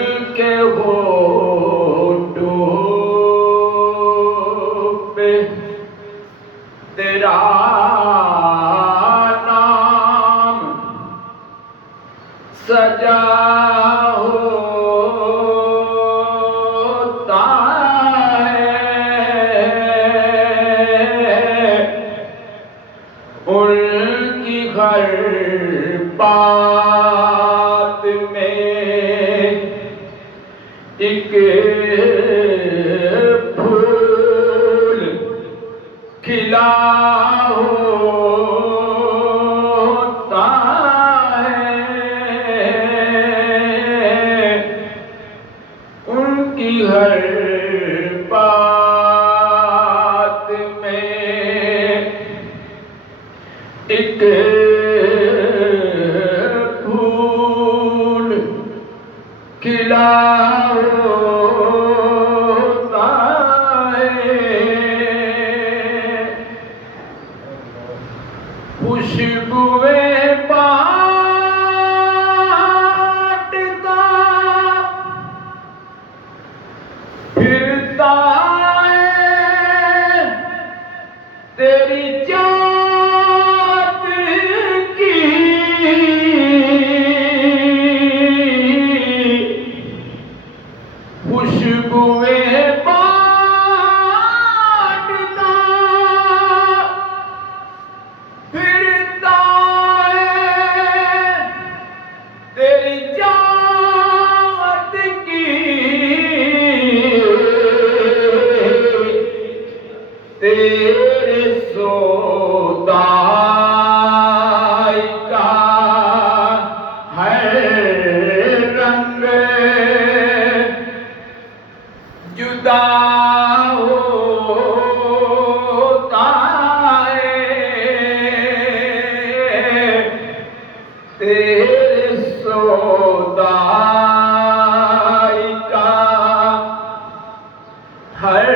उनके होठों पे तेरा नाम सजा होता है। उनकी हर बात में एक फूल खिला होता है। उनकी हर बात में एक फूल खिला होता है। खुशबुएं बांटता फिरता है तेरी जात की। खुशबुएं बांटता फिरता है तेरी जात की। तेरे सोदाई का हर रंग जुदा होता है। तेरे सोदाई का हर